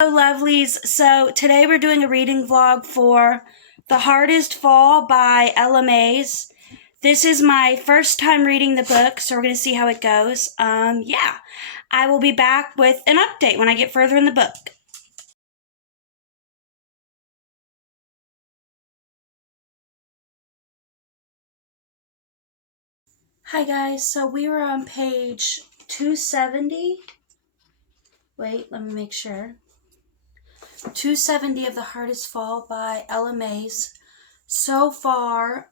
Hello, lovelies. So today we're doing a reading vlog for The Hardest Fall by Ella Mays. This is my first time reading the book, so we're going to see how it goes. Yeah, I will be back with an update when I get further in the book. Hi guys, so we were on page 270. Wait, let me make sure. 270 of The Hardest Fall by Ella Mays. So far,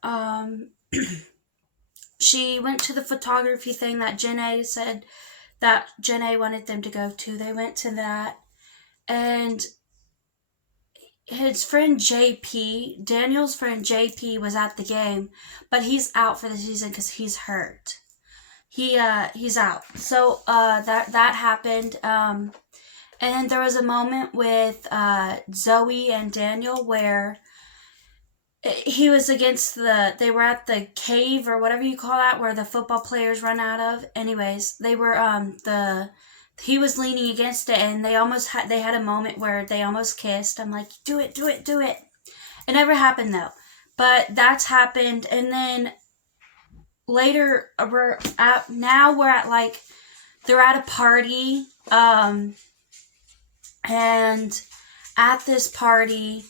she went to the photography thing that Jenna said that Jenna wanted them to go to. They went to that. And his friend JP, Daniel's friend JP, was at the game, but he's out for the season because he's hurt. He's out. So that happened. And then there was a moment with Zoe and Daniel where he was against they were at the cave or whatever you call that, where the football players run out of. Anyways, they were, he was leaning against it, and they had a moment where they almost kissed. I'm like, do it, do it, do it. It never happened though, but that's happened. And then later, they're at a party, and at this party,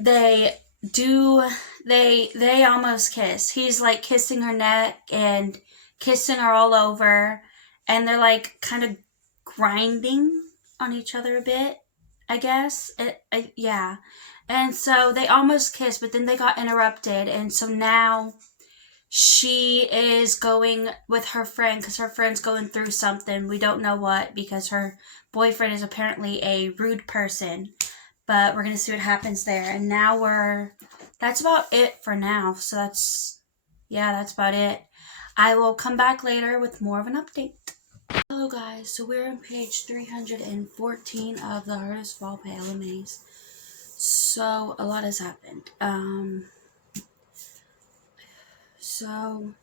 they almost kiss. He's like kissing her neck and kissing her all over, and they're like kind of grinding on each other a bit, I guess. Yeah. And so they almost kissed, but then they got interrupted, and so now she is going with her friend because her friend's going through something. We don't know what, because her boyfriend is apparently a rude person. But we're going to see what happens there. And now that's about it for now. So that's about it. I will come back later with more of an update. Hello guys, so we're on page 314 of The Hardest Fall by Ella Mays. So a lot has happened. So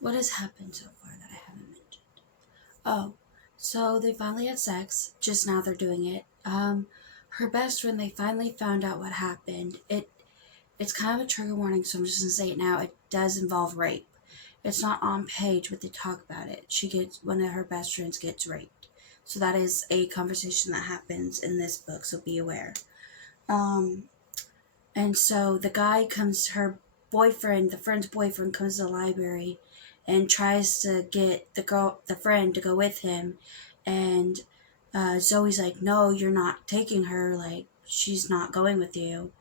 what has happened so far that I haven't mentioned? Oh, so they finally had sex. Just now they're doing it. Her best friend, they finally found out what happened. It's kind of a trigger warning, so I'm just gonna say it now. It does involve rape. It's not on page, but they talk about it. One of her best friends gets raped. So that is a conversation that happens in this book, so be aware. And so the friend's boyfriend comes to the library and tries to get the friend to go with him, and Zoe's like, no, you're not taking her, like, she's not going with you.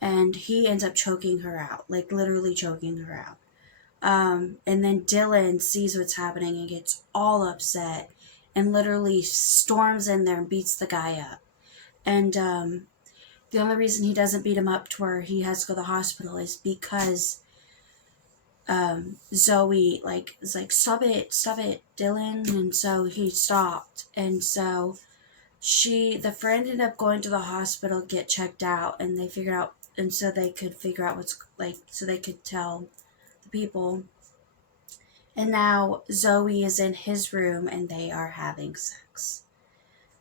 And he ends up choking her out, like literally choking her out. And then Dylan sees what's happening and gets all upset and literally storms in there and beats the guy up. And the only reason he doesn't beat him up to where he has to go to the hospital is because Zoe is like, stop it, Dylan. And so he stopped. And so the friend ended up going to the hospital, get checked out, and they figured out, and so they could figure out so they could tell the people. And now Zoe is in his room and they are having sex.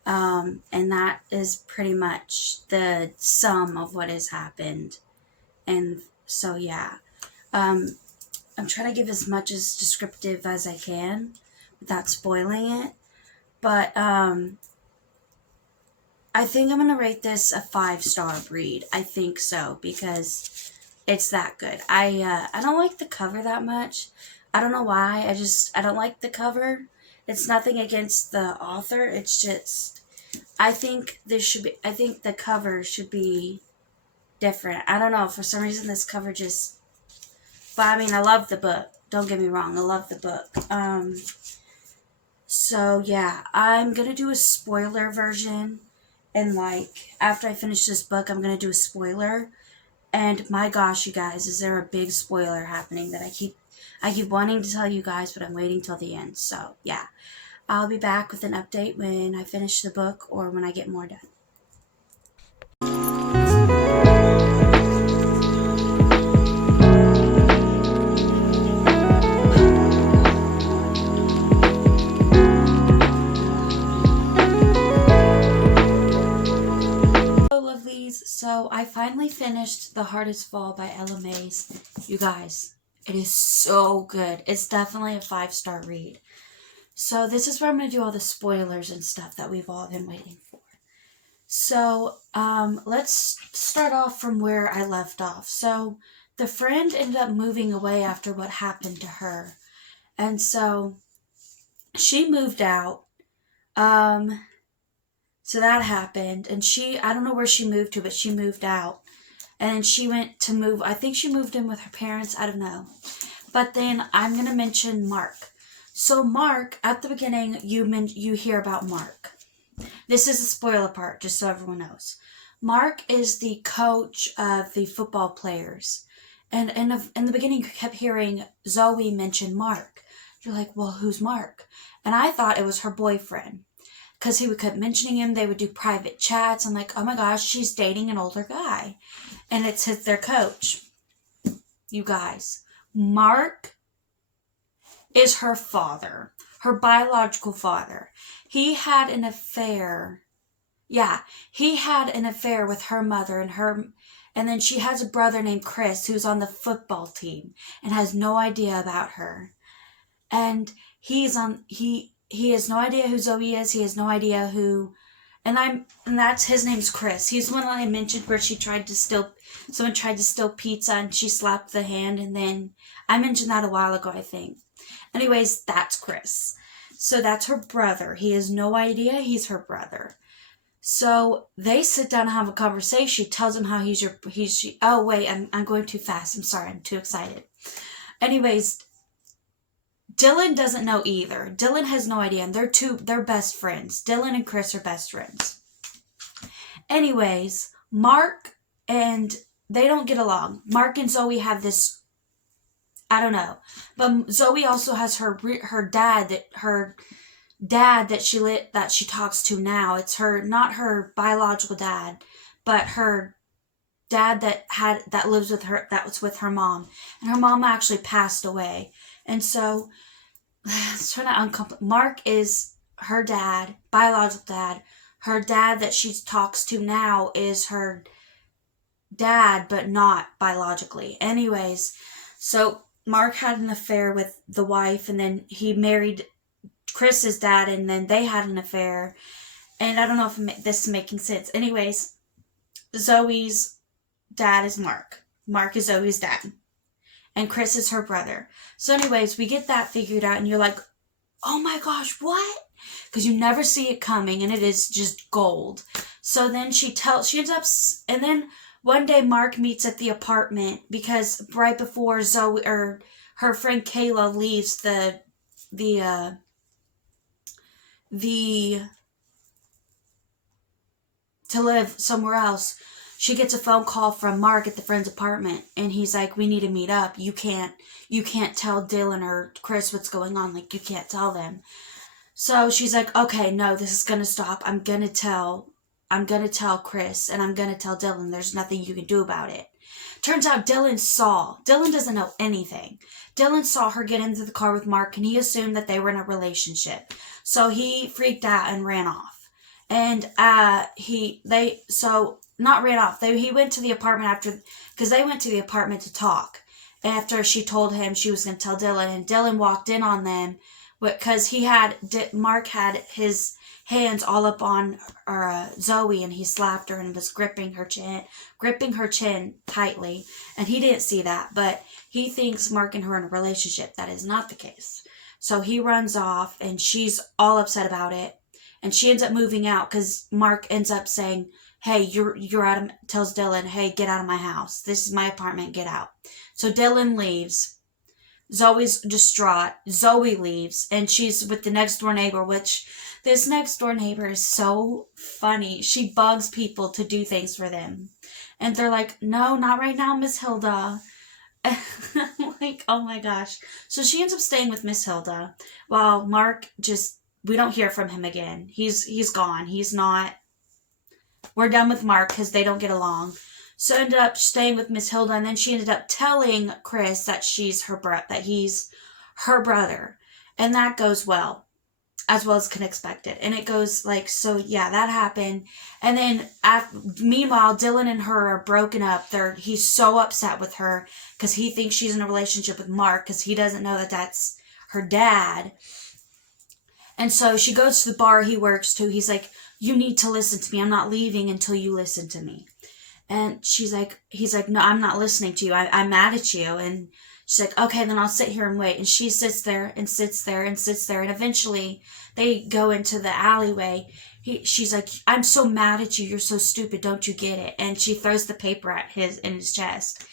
And that is pretty much the sum of what has happened. And so, yeah. I'm trying to give as much as descriptive as I can without spoiling it. But, I think I'm going to rate this a 5-star read. I think so, because it's that good. I don't like the cover that much. I don't know why. I don't like the cover. It's nothing against the author. It's just, I think the cover should be different. I don't know. For some reason, this cover but I mean, I love the book. Don't get me wrong. I love the book. So yeah, I'm going to do a spoiler version. And after I finish this book, I'm going to do a spoiler. And my gosh, you guys, is there a big spoiler happening that I keep wanting to tell you guys, but I'm waiting till the end. So, yeah. I'll be back with an update when I finish the book or when I get more done. So I finally finished The Hardest Fall by Ella Mays. You guys, it is so good. It's definitely a 5-star read. So this is where I'm going to do all the spoilers and stuff that we've all been waiting for. So let's start off from where I left off. So the friend ended up moving away after what happened to her. And so she moved out. So that happened. And I don't know where she moved to, but she moved out. And she went to move, I think she moved in with her parents, I don't know. But then I'm going to mention Mark. So Mark, at the beginning, you hear about Mark. This is a spoiler part, just so everyone knows. Mark is the coach of the football players. And in the beginning, you kept hearing Zoe mention Mark. You're like, well, who's Mark? And I thought it was her boyfriend. Because he would keep mentioning him. They would do private chats. I'm like, oh my gosh, she's dating an older guy. And it's their coach. You guys, Mark is her father. Her biological father. He had an affair. Yeah, he had an affair with her mother and then she has a brother named Chris who's on the football team and has no idea about her. And he has no idea who Zoe is. He has no idea who, and that's his name's Chris. He's the one that I mentioned where someone tried to steal pizza and she slapped the hand, and then I mentioned that a while ago, I think. Anyways, that's Chris. So that's her brother. He has no idea he's her brother. So they sit down and have a conversation. She tells him how oh wait, I'm going too fast. I'm sorry, I'm too excited. Anyways, Dylan doesn't know either. Dylan has no idea, and they're best friends. Dylan and Chris are best friends. Anyways, Mark and they don't get along. Mark and Zoe have this, I don't know, but Zoe also has her dad that she talks to now. It's not her biological dad, but her dad that lives with her, that was with her mom, and her mom actually passed away. And so it's trying to uncomplicated. Mark is her dad, biological dad. Her dad that she talks to now is her dad, but not biologically. Anyways, so Mark had an affair with the wife, and then he married Chris's dad, and then they had an affair. And I don't know if this is making sense. Anyways, Zoe's dad is Mark. Mark is Zoe's dad. And Chris is her brother. So anyways, we get that figured out, and you're like, oh my gosh, what? Because you never see it coming, and it is just gold. So then she ends up, and then one day Mark meets at the apartment, because right before Zoe, or her friend Kayla leaves to live somewhere else, she gets a phone call from Mark at the friend's apartment, and he's like, we need to meet up. You can't tell Dylan or Chris what's going on. Like, you can't tell them. So she's like, okay, no, this is gonna stop. I'm gonna tell Chris, and I'm gonna tell Dylan. There's nothing you can do about it. Turns out Dylan doesn't know anything. Dylan saw her get into the car with Mark, and he assumed that they were in a relationship. So he freaked out and ran off. And he went to the apartment because they went to the apartment to talk after she told him she was going to tell Dylan, and Dylan walked in on them because Mark had his hands all up on Zoe, and he slapped her and was gripping her chin tightly, and he didn't see that, but he thinks Mark and her are in a relationship. That is not the case. So he runs off, and she's all upset about it, and she ends up moving out because Mark ends up saying, hey, you're out of, tells Dylan, hey, get out of my house. This is my apartment, get out. So Dylan leaves. Zoe's distraught. Zoe leaves, and she's with the next door neighbor, which this next door neighbor is so funny. She bugs people to do things for them. And they're like, no, not right now, Miss Hilda. Like, oh my gosh. So she ends up staying with Miss Hilda while Mark we don't hear from him again. He's gone. We're done with Mark because they don't get along. So ended up staying with Miss Hilda, and then she ended up telling Chris that he's her brother, and that goes well. as well as can expect it. And it goes like, so yeah, that happened. And then meanwhile, Dylan and her are broken up. He's so upset with her because he thinks she's in a relationship with Mark because he doesn't know that that's her dad. And so she goes to the bar he works to. He's like, you need to listen to me. I'm not leaving until you listen to me. And he's like, no, I'm not listening to you. I'm mad at you. And she's like, okay, then I'll sit here and wait. And she sits there and sits there and sits there. And eventually they go into the alleyway. She's like, I'm so mad at you. You're so stupid. Don't you get it? And she throws the paper in his chest.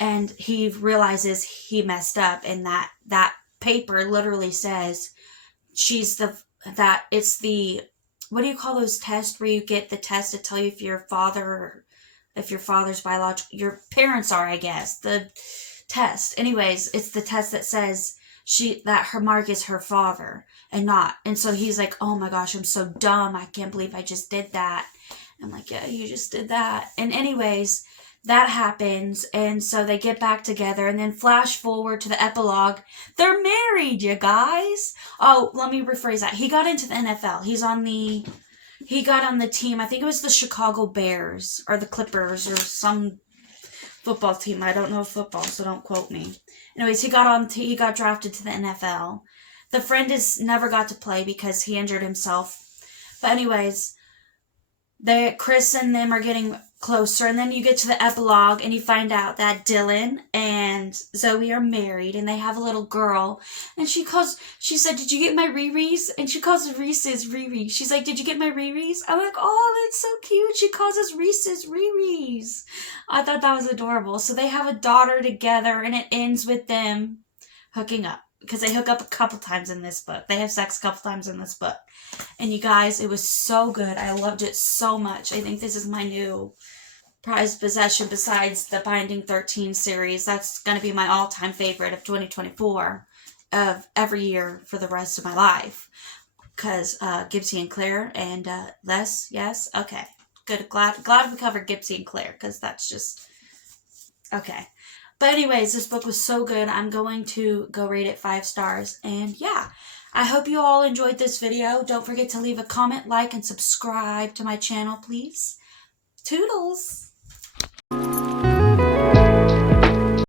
And he realizes he messed up. And that paper literally says, it's the, what do you call those tests where you get the test to tell you if your father or if your father's biological, your parents are, I guess, the test. Anyways, it's the test that says that her Mark is her father and not. And so he's like, oh my gosh, I'm so dumb. I can't believe I just did that. I'm like, yeah, you just did that. And anyways, that happens. And so they get back together and then flash forward to the epilogue. They're married, you guys. Oh, let me rephrase that. He got into the NFL. He got on the team, I think it was the Chicago Bears or the Clippers or some football team. I don't know football, so don't quote me. Anyways, he got drafted to the NFL. The friend never got to play because he injured himself. But anyways, Chris and them are getting closer, and then you get to the epilogue and you find out that Dylan and Zoe are married and they have a little girl. And she said, did you get my Riri's? And she calls Reese's Riri. She's like, did you get my Riri's? I'm like, oh, that's so cute. She calls us Reese's Riri's. I thought that was adorable. So they have a daughter together, and it ends with them hooking up. Because they hook up a couple times in this book. They have sex a couple times in this book. And you guys, it was so good. I loved it so much. I think this is my new prized possession besides the Binding 13 series. That's going to be my all-time favorite of 2024 of every year for the rest of my life. Because Gibbsy and Claire and Les, yes? Okay. Good. Glad we covered Gibbsy and Claire because that's just... Okay. But anyways, this book was so good. I'm going to go rate it 5 stars. And yeah, I hope you all enjoyed this video. Don't forget to leave a comment, like, and subscribe to my channel, please. Toodles!